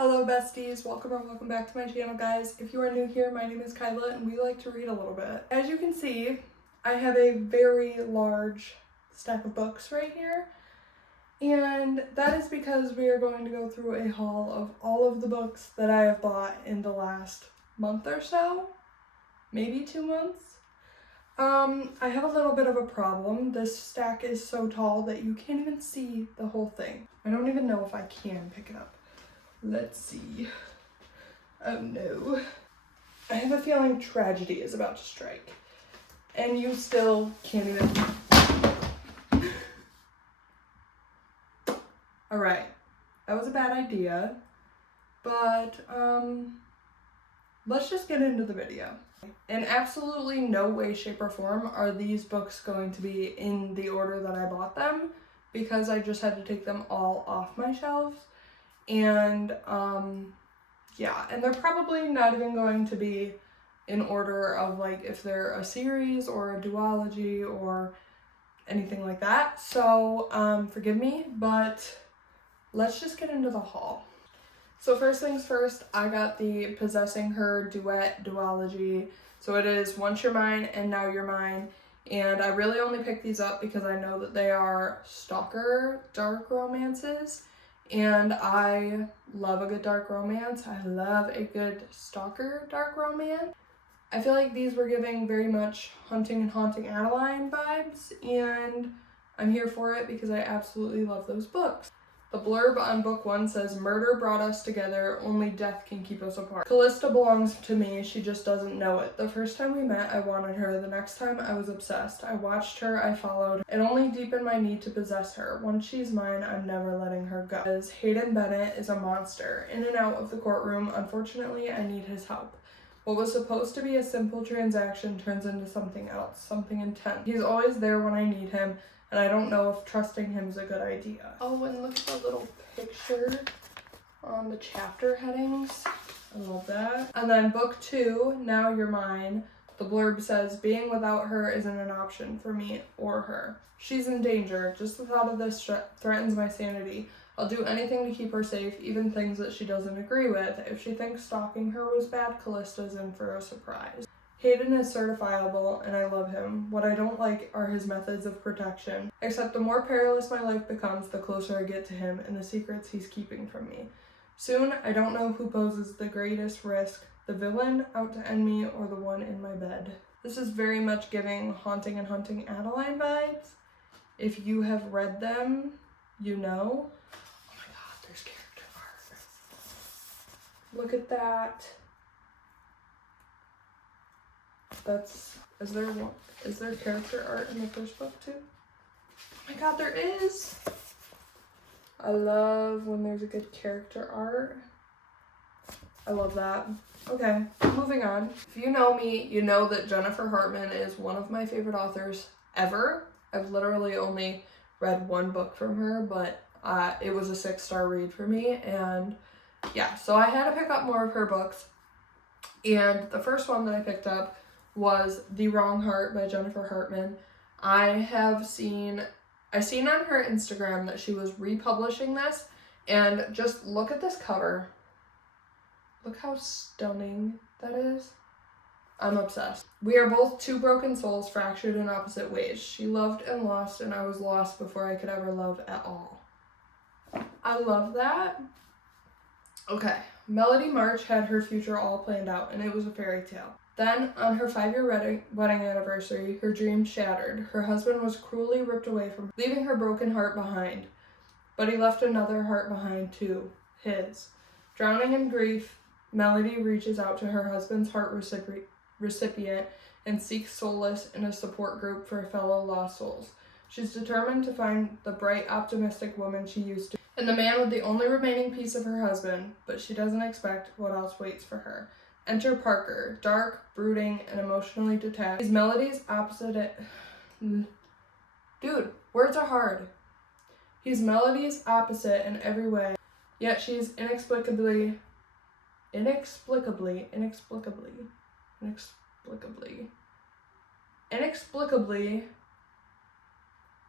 Hello besties, welcome or welcome back to my channel guys. If you are new here, my name is Kyla and we like to read a little bit. As you can see, I have a very large stack of books right here. And that is because we are going to go through a haul of all of the books that I have bought in the last month or so. Maybe 2 months. I have a little bit of a problem. This stack is so tall that you can't even see the whole thing. I don't even know if I can pick it up. Let's see. Oh no. I have a feeling tragedy is about to strike. And you still can't even... Alright. That was a bad idea. But, let's just get into the video. In absolutely no way, shape, or form are these books going to be in the order that I bought them, because I just had to take them all off my shelves. And yeah, and they're probably not even going to be in order of like if they're a series or a duology or anything like that. So forgive me, but let's just get into the haul. So first things first, I got the Possessing Her duet duology. So it is Once You're Mine and Now You're Mine. And I really only picked these up because I know that they are stalker dark romances. And I love a good dark romance. I love a good stalker dark romance. I feel like these were giving very much Hunting and Haunting Adeline vibes. And I'm here for it because I absolutely love those books. The blurb on book 1 says, "Murder brought us together, only death can keep us apart. Callista belongs to me, she just doesn't know it. The first time we met, I wanted her. The next time, I was obsessed. I watched her, I followed. It only deepened my need to possess her. Once she's mine, I'm never letting her go." Because Hayden Bennett is a monster. In and out of the courtroom, unfortunately, I need his help. What was supposed to be a simple transaction turns into something else, something intense. He's always there when I need him, and I don't know if trusting him is a good idea. Oh, and look at the little picture on the chapter headings. I love that. And then book 2, Now You're Mine. The blurb says, "Being without her isn't an option for me or her. She's in danger. Just the thought of this threatens my sanity. I'll do anything to keep her safe, even things that she doesn't agree with. If she thinks stalking her was bad, Callista's in for a surprise. Hayden is certifiable, and I love him. What I don't like are his methods of protection. Except the more perilous my life becomes, the closer I get to him and the secrets he's keeping from me. Soon, I don't know who poses the greatest risk, the villain out to end me or the one in my bed." This is very much giving Haunting and Hunting Adeline vibes. If you have read them, you know. Oh my god, there's character art. Look at that. Is there character art in the first book too? Oh my god, there is! I love when there's a good character art. I love that. Okay, moving on. If you know me, you know that Jennifer Hartman is one of my favorite authors ever. I've literally only read one book from her, but it was a 6-star read for me, and yeah, so I had to pick up more of her books. And the first one that I picked up was The Wrong Heart by Jennifer Hartman. I seen on her Instagram that she was republishing this, and just look at this cover. Look how stunning that is. I'm obsessed. "We are both two broken souls fractured in opposite ways. She loved and lost, and I was lost before I could ever love at all." I love that. Okay, Melody March had her future all planned out, and it was a fairy tale. Then, on her 5-year wedding anniversary, her dreams shattered. Her husband was cruelly ripped away from her, leaving her broken heart behind. But he left another heart behind too, his. Drowning in grief, Melody reaches out to her husband's heart recipient and seeks solace in a support group for fellow lost souls. She's determined to find the bright, optimistic woman she used to, and the man with the only remaining piece of her husband, but she doesn't expect what else waits for her. Enter Parker, dark, brooding, and emotionally detached. He's Melody's opposite. Dude, words are hard. He's Melody's opposite in every way, yet she's inexplicably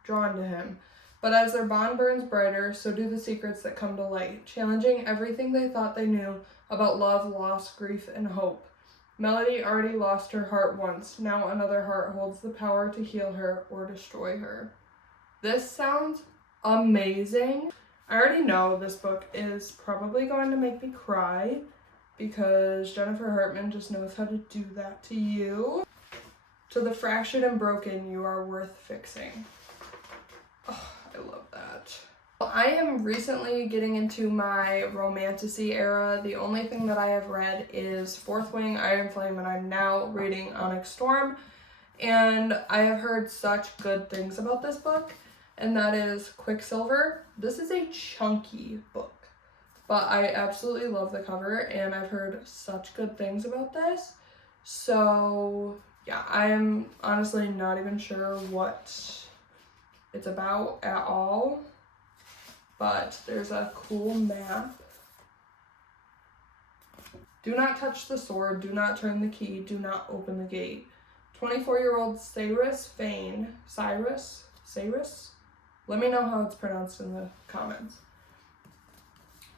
drawn to him. But as their bond burns brighter, so do the secrets that come to light, challenging everything they thought they knew about love, loss, grief, and hope. Melody already lost her heart once. Now another heart holds the power to heal her or destroy her. This sounds amazing. I already know this book is probably going to make me cry because Jennifer Hartman just knows how to do that to you. To the fractured and broken, you are worth fixing. Oh, I love that. I am recently getting into my romantasy era. The only thing that I have read is Fourth Wing, Iron Flame, and I'm now reading Onyx Storm. And I have heard such good things about this book, and that is Quicksilver. This is a chunky book, but I absolutely love the cover, and I've heard such good things about this. So yeah, I am honestly not even sure what it's about at all. But there's a cool map. Do not touch the sword, do not turn the key, do not open the gate. 24-year-old Cyrus? Let me know how it's pronounced in the comments.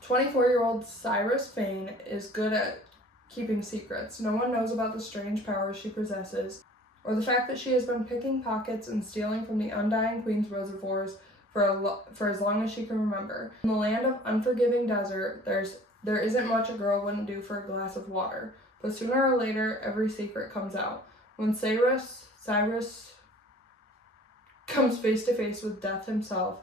24-year-old Cyrus Fane is good at keeping secrets. No one knows about the strange powers she possesses, or the fact that she has been picking pockets and stealing from the Undying Queen's reservoirs for as long as she can remember. In the land of unforgiving desert, there isn't much a girl wouldn't do for a glass of water, but sooner or later, every secret comes out. When Cyrus comes face to face with death himself,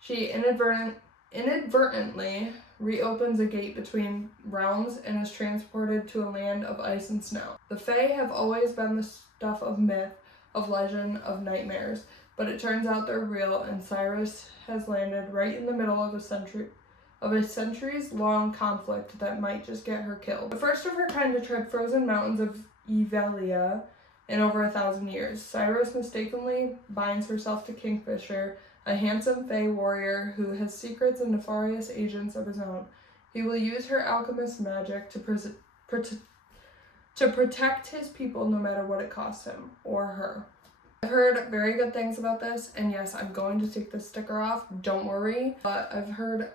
she inadvertently reopens a gate between realms and is transported to a land of ice and snow. The Fae have always been the stuff of myth, of legend, of nightmares, but it turns out they're real, and Cyrus has landed right in the middle of a centuries-long conflict that might just get her killed. The first of her kind to tread frozen mountains of Evelia in over 1,000 years. Cyrus mistakenly binds herself to Kingfisher, a handsome Fae warrior who has secrets and nefarious agents of his own. He will use her alchemist magic to protect his people no matter what it costs him or her. I've heard very good things about this, and yes, I'm going to take this sticker off, don't worry, but I've heard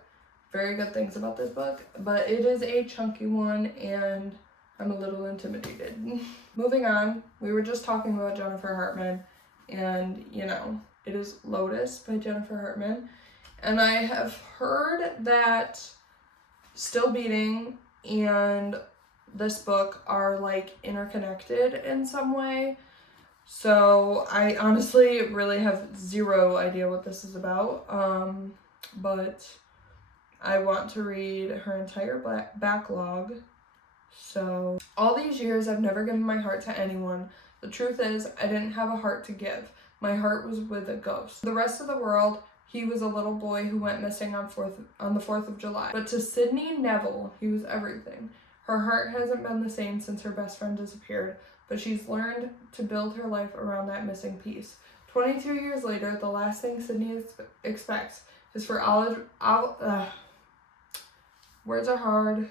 very good things about this book, but it is a chunky one, and I'm a little intimidated. Moving on, we were just talking about Jennifer Hartman, and you know, it is Lotus by Jennifer Hartman, and I have heard that Still Beating and this book are like interconnected in some way. So I honestly really have zero idea what this is about, but I want to read her entire backlog. So all these years I've never given my heart to anyone. The truth is I didn't have a heart to give. My heart was with a ghost. The rest of the world, he was a little boy who went missing on the 4th of July. But to Sydney Neville, he was everything. Her heart hasn't been the same since her best friend disappeared, but she's learned to build her life around that missing piece. 22 years later, the last thing Sydney expects is for words are hard.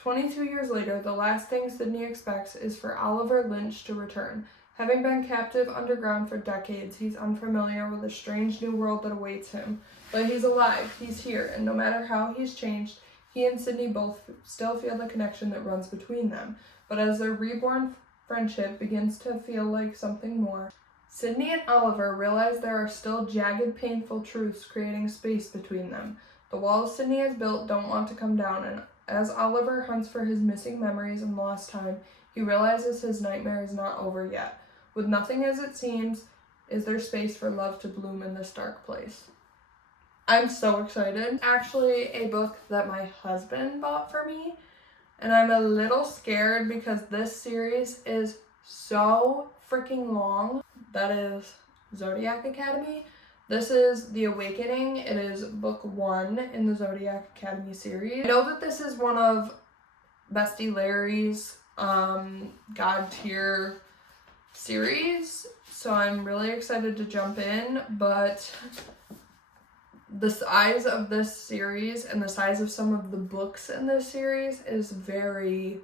22 years later, the last thing Sydney expects is for Oliver Lynch to return. Having been captive underground for decades, he's unfamiliar with a strange new world that awaits him. But he's alive, he's here, and no matter how he's changed, he and Sydney both still feel the connection that runs between them. But as their reborn friendship begins to feel like something more, Sydney and Oliver realize there are still jagged, painful truths creating space between them. The walls Sydney has built don't want to come down, and as Oliver hunts for his missing memories and lost time, he realizes his nightmare is not over yet. With nothing as it seems, is there space for love to bloom in this dark place? I'm so excited. Actually, a book that my husband bought for me, and I'm a little scared because this series is so freaking long. That is Zodiac Academy. This is The Awakening. It is book 1 in the Zodiac Academy series. I know that this is one of Bestie Larry's God tier series, so I'm really excited to jump in, but the size of this series and the size of some of the books in this series is very,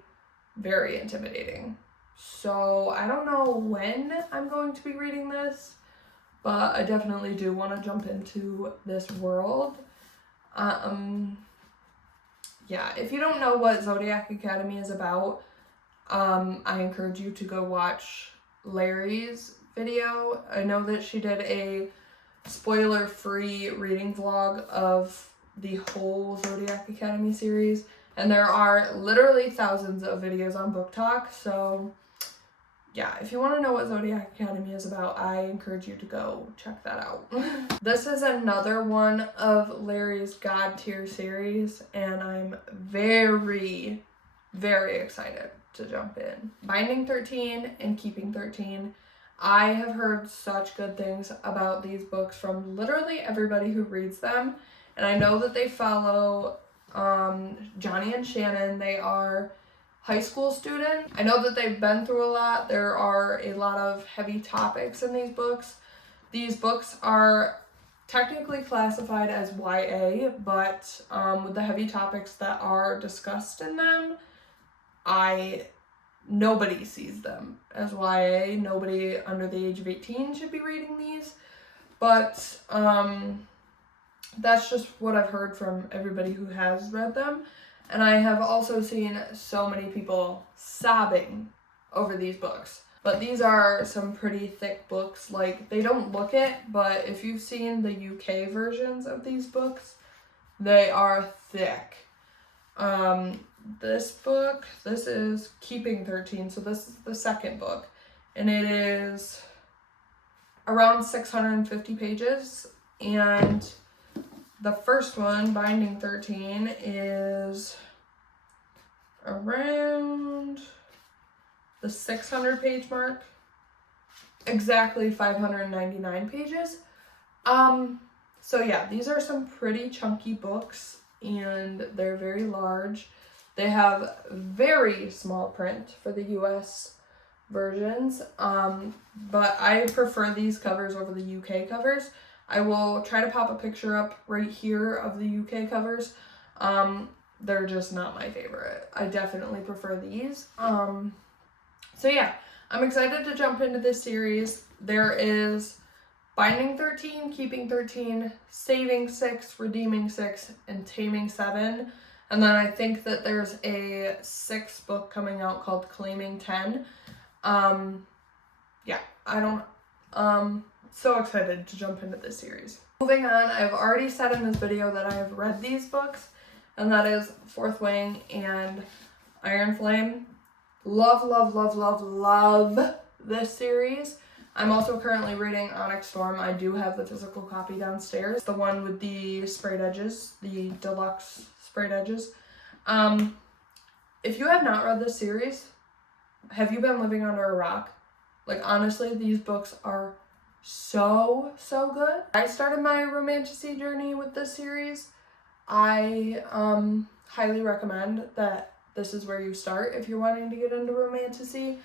very intimidating. So I don't know when I'm going to be reading this, but I definitely do want to jump into this world. Yeah, if you don't know what Zodiac Academy is about, I encourage you to go watch Larry's video. I know that she did a spoiler-free reading vlog of the whole Zodiac Academy series, and there are literally thousands of videos on Book Talk, so yeah, if you want to know what Zodiac Academy is about, I encourage you to go check that out. This is another one of Larry's God tier series, and I'm very, very excited to jump in. Binding 13 and Keeping 13. I have heard such good things about these books from literally everybody who reads them, and I know that they follow Johnny and Shannon. They are high school students. I know that they've been through a lot. There are a lot of heavy topics in these books. These books are technically classified as YA, but with the heavy topics that are discussed in them, nobody sees them as YA. Nobody under the age of 18 should be reading these, but that's just what I've heard from everybody who has read them. And I have also seen so many people sobbing over these books. But these are some pretty thick books. Like, they don't look it, but if you've seen the UK versions of these books, they are thick. This book, this is Keeping 13, so this is the second book. And it is around 650 pages. And the first one, Binding 13, is around the 600 page mark. Exactly 599 pages. So yeah, these are some pretty chunky books, and they're very large. They have very small print for the US versions, but I prefer these covers over the UK covers. I will try to pop a picture up right here of the UK covers. They're just not my favorite. I definitely prefer these. So yeah, I'm excited to jump into this series. There is Binding 13, Keeping 13, Saving 6, Redeeming 6, and Taming 7. And then I think that there's a 6th book coming out called Claiming 10. Yeah, so excited to jump into this series. Moving on, I've already said in this video that I have read these books, and that is Fourth Wing and Iron Flame. Love, love, love, love, love this series. I'm also currently reading Onyx Storm. I do have the physical copy downstairs, the one with the sprayed edges, the deluxe sprayed edges. If you have not read this series, have you been living under a rock? Like, honestly, these books are so good. I started my romantasy journey with this series. I highly recommend that this is where you start if you're wanting to get into romantasy.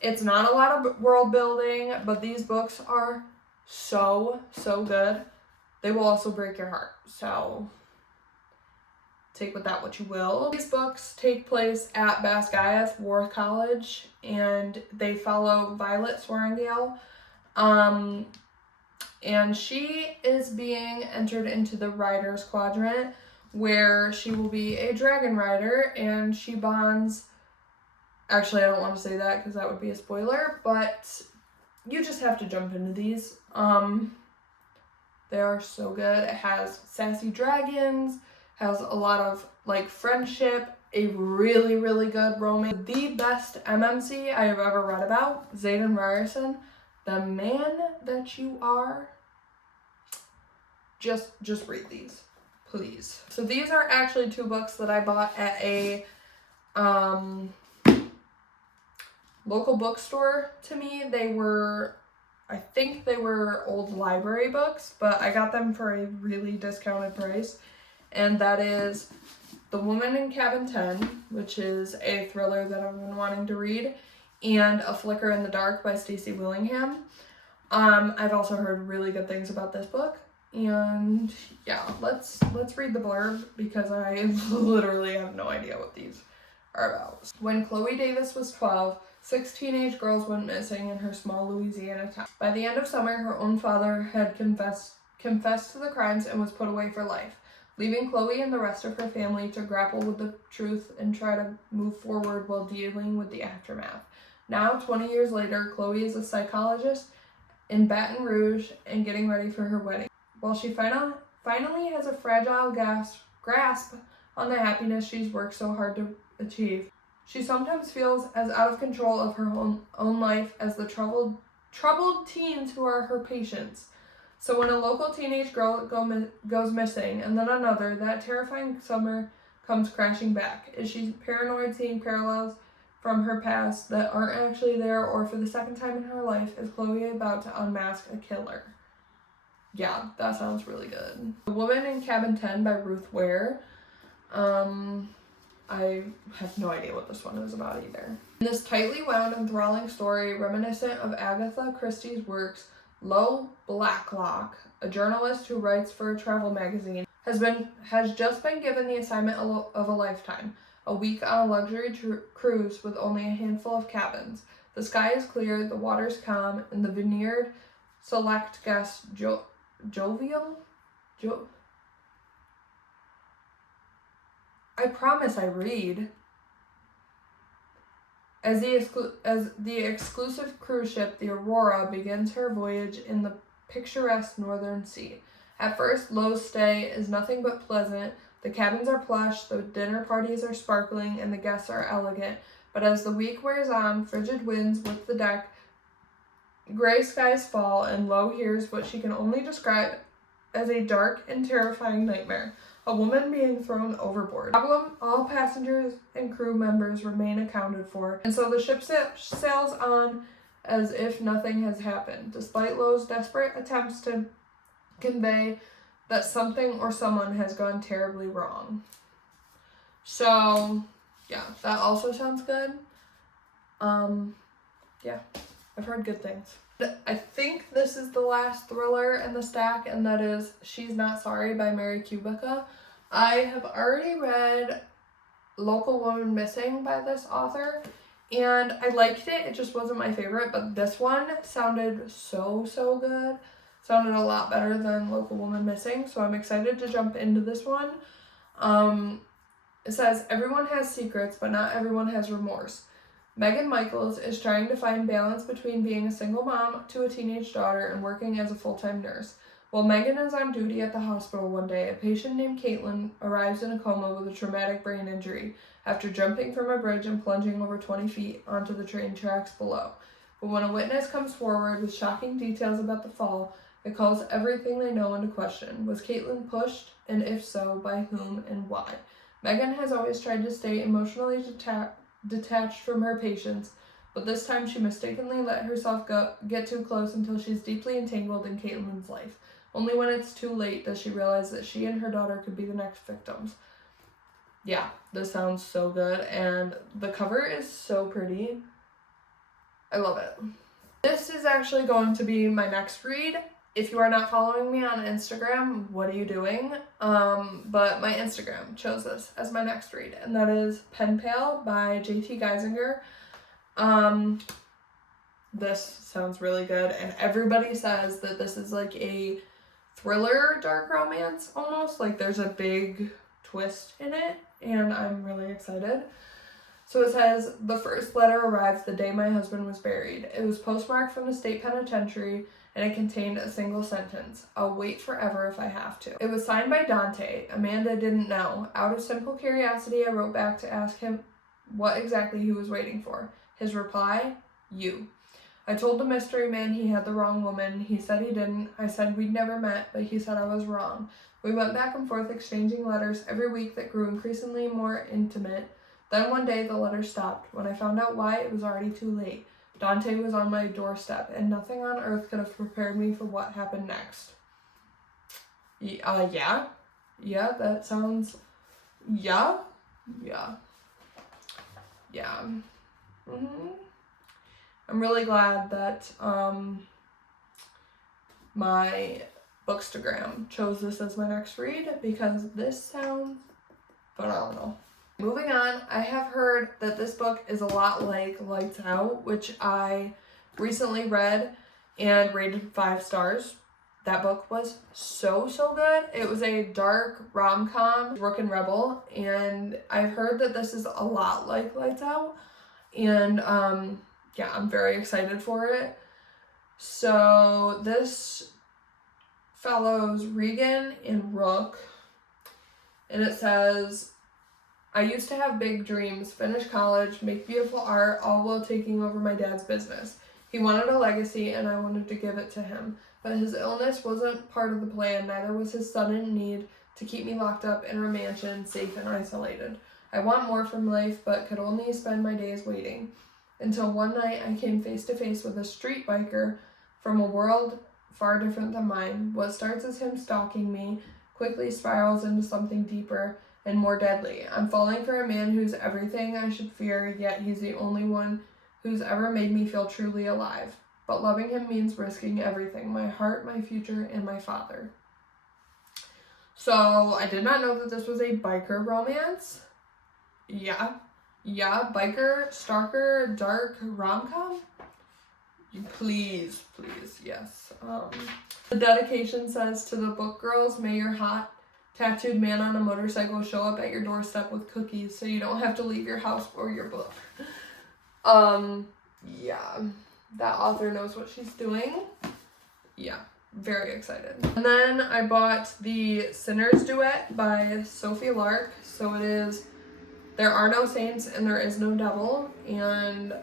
It's not a lot of world building, but these books are so good. They will also break your heart, so take with that what you will. These books take place at Basgiath War College, and they follow Violet Swarringale. And she is being entered into the Riders Quadrant, where she will be a dragon rider, and she bonds. Actually, I don't want to say that because that would be a spoiler, but you just have to jump into these. They are so good. It has sassy dragons, has a lot of like friendship, a really good romance. The best MMC I have ever read about, Zayden Ryerson, the man that you are. Just read these, please. So these are actually 2 books that I bought at a local bookstore to me. I think they were old library books, but I got them for a really discounted price. And that is The Woman in Cabin 10, which is a thriller that I've been wanting to read, and A Flicker in the Dark by Stacey Willingham. I've also heard really good things about this book. And yeah, let's read the blurb because I literally have no idea what these are about. When Chloe Davis was 12, 6 teenage girls went missing in her small Louisiana town. By the end of summer, her own father had confessed to the crimes and was put away for life, leaving Chloe and the rest of her family to grapple with the truth and try to move forward while dealing with the aftermath. Now, 20 years later, Chloe is a psychologist in Baton Rouge and getting ready for her wedding. While she finally has a fragile grasp on the happiness she's worked so hard to achieve, she sometimes feels as out of control of her own life as the troubled teens who are her patients. So when a local teenage girl goes missing, and then another, that terrifying summer comes crashing back. Is she paranoid, seeing parallels from her past that aren't actually there, or for the second time in her life, is Chloe about to unmask a killer? Yeah, that sounds really good. The Woman in Cabin 10 by Ruth Ware. I have no idea what this one is about either. In this tightly wound, enthralling story, reminiscent of Agatha Christie's works, Lo Blacklock, a journalist who writes for a travel magazine, has just been given the assignment of a lifetime, a week on a luxury cruise with only a handful of cabins. The sky is clear, the water's calm, and the vineyard select guests jovial? I promise I read. As the exclusive cruise ship, the Aurora, begins her voyage in the picturesque northern sea. At first, Lo's stay is nothing but pleasant. The cabins are plush, the dinner parties are sparkling, and the guests are elegant. But as the week wears on, frigid winds whip the deck, gray skies fall, and Lo hears what she can only describe as a dark and terrifying nightmare. A woman being thrown overboard. Problem, all passengers and crew members remain accounted for, and so the ship sails on as if nothing has happened, despite Lo's desperate attempts to convey that something or someone has gone terribly wrong. So, yeah, that also sounds good. Yeah, I've heard good things. I think this is the last thriller in the stack, and that is She's Not Sorry by Mary Kubica. I have already read Local Woman Missing by this author, and I liked it. It just wasn't my favorite, but this one sounded so good. Sounded a lot better than Local Woman Missing, so I'm excited to jump into this one. It says, everyone has secrets, but not everyone has remorse. Megan Michaels is trying to find balance between being a single mom to a teenage daughter and working as a full-time nurse. While Megan is on duty at the hospital one day, a patient named Caitlin arrives in a coma with a traumatic brain injury after jumping from a bridge and plunging over 20 feet onto the train tracks below. But when a witness comes forward with shocking details about the fall, it calls everything they know into question. Was Caitlin pushed? And if so, by whom and why? Megan has always tried to stay emotionally detached from her patients, but this time she mistakenly let herself get too close until she's deeply entangled in Caitlin's life. Only when it's too late does she realize that she and her daughter could be the next victims. Yeah, this sounds so good, and the cover is so pretty. I love it. This is actually going to be my next read. If you are not following me on Instagram, what are you doing? But my Instagram chose this as my next read, and that is Pen Pal by J.T. Geisinger. This sounds really good, and everybody says that this is like a thriller dark romance almost. Like there's a big twist in it, and I'm really excited. So it says, the first letter arrived the day my husband was buried. It was postmarked from the state penitentiary, and it contained a single sentence: I'll wait forever if I have to. It was signed by Dante. Amanda didn't know. Out of simple curiosity, I wrote back to ask him what exactly he was waiting for. His reply, you. I told the mystery man he had the wrong woman. He said he didn't. I said we'd never met, but he said I was wrong. We went back and forth exchanging letters every week that grew increasingly more intimate. Then one day the letter stopped. When I found out why, it was already too late. Dante was on my doorstep, and nothing on earth could have prepared me for what happened next. Yeah, that sounds, yeah. I'm really glad that, my Bookstagram chose this as my next read, because this sounds phenomenal. Moving on, I have heard that this book is a lot like Lights Out, which I recently read and rated 5 stars. That book was so good. It was a dark rom-com, Rook and Rebel, and I've heard that this is a lot like Lights Out, and yeah, I'm very excited for it. So this follows Regan and Rook, and it says, I used to have big dreams, finish college, make beautiful art, all while taking over my dad's business. He wanted a legacy, and I wanted to give it to him. But his illness wasn't part of the plan, neither was his sudden need to keep me locked up in a mansion, safe and isolated. I want more from life, but could only spend my days waiting. Until one night I came face to face with a street biker from a world far different than mine. What starts as him stalking me quickly spirals into something deeper and more deadly. I'm falling for a man who's everything I should fear, yet he's the only one who's ever made me feel truly alive. But loving him means risking everything, my heart, my future, and my father. So, I did not know that this was a biker romance. Yeah, biker, stalker, dark rom-com. Please, yes. The dedication says, to the book girls, may your hot tattooed man on a motorcycle show up at your doorstep with cookies so you don't have to leave your house or your book. Yeah, that author knows what she's doing. Yeah, very excited. And then I bought the Sinner's Duet by Sophie Lark. So it is, there are no saints and there is no devil, and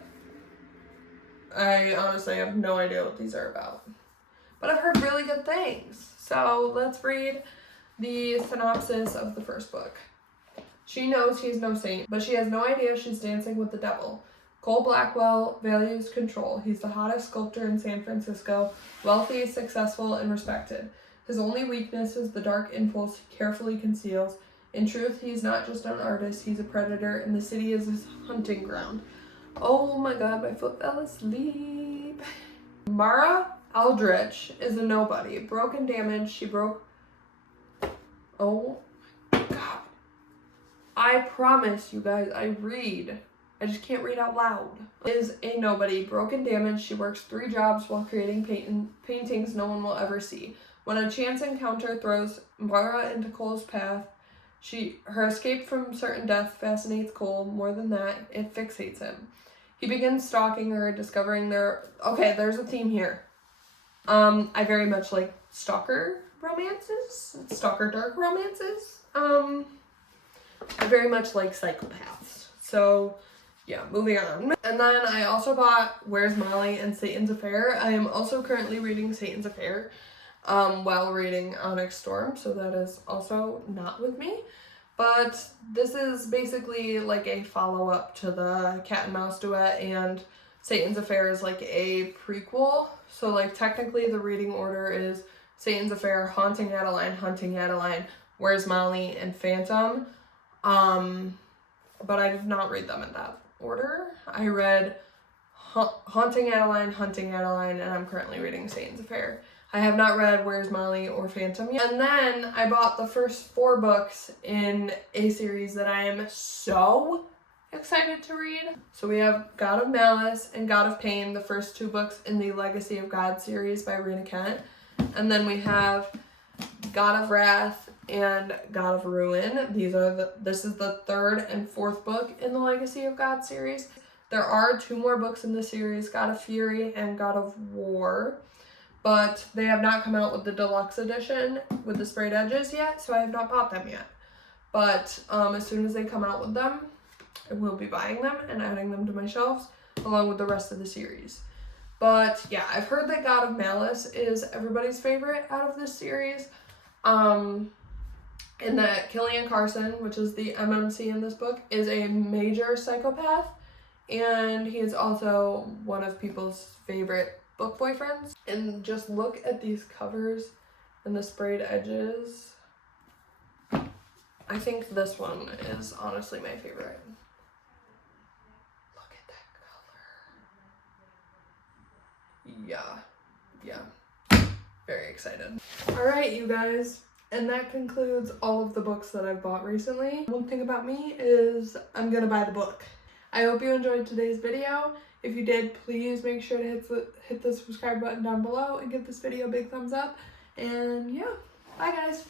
I honestly have no idea what these are about. But I've heard really good things. So let's read the synopsis of the first book. She knows he's no saint, but she has no idea she's dancing with the devil. Cole Blackwell values control. He's the hottest sculptor in San Francisco, wealthy, successful, and respected. His only weakness is the dark impulse he carefully conceals. In truth, he's not just an artist, he's a predator, and the city is his hunting ground. Oh my god, my foot fell asleep. Mara Aldrich is a nobody. Broken damage, she broke... Oh my god. I promise you guys, I read. I just can't read out loud. Is a nobody. Broken damage, she works 3 jobs while creating paintings no one will ever see. When a chance encounter throws Mara into Cole's path, her escape from certain death fascinates Cole. More than that, it fixates him. He begins stalking her, discovering okay, there's a theme here. I very much like stalker romances, stalker dark romances. I very much like psychopaths. So, yeah, moving on. And then I also bought Where's Molly and Satan's Affair. I am also currently reading Satan's Affair while reading Onyx Storm, so that is also not with me. But this is basically like a follow-up to the Cat and Mouse Duet, and Satan's Affair is like a prequel. So like technically the reading order is Satan's Affair, Haunting Adeline, Where's Molly, and Phantom. But I did not read them in that order. I read Haunting Adeline, and I'm currently reading Satan's Affair. I have not read Where's Molly or Phantom yet. And then I bought the first 4 books in a series that I am so excited to read. So we have God of Malice and God of Pain, the first 2 books in the Legacy of God series by Rena Kent. And then we have God of Wrath and God of Ruin. This is the 3rd and 4th book in the Legacy of God series. There are 2 more books in the series, God of Fury and God of War, but they have not come out with the deluxe edition with the sprayed edges yet, so I have not bought them yet. But as soon as they come out with them, I will be buying them and adding them to my shelves along with the rest of the series. But yeah, I've heard that God of Malice is everybody's favorite out of this series. And that Killian Carson, which is the MMC in this book, is a major psychopath, and he is also one of people's favorite book boyfriends. And just look at these covers and the sprayed edges. I think this one is honestly my favorite. Look at that color. Yeah. Very excited. All right, you guys. And that concludes all of the books that I've bought recently. One thing about me is I'm gonna buy the book. I hope you enjoyed today's video. If you did, please make sure to hit the subscribe button down below and give this video a big thumbs up. And yeah, bye guys.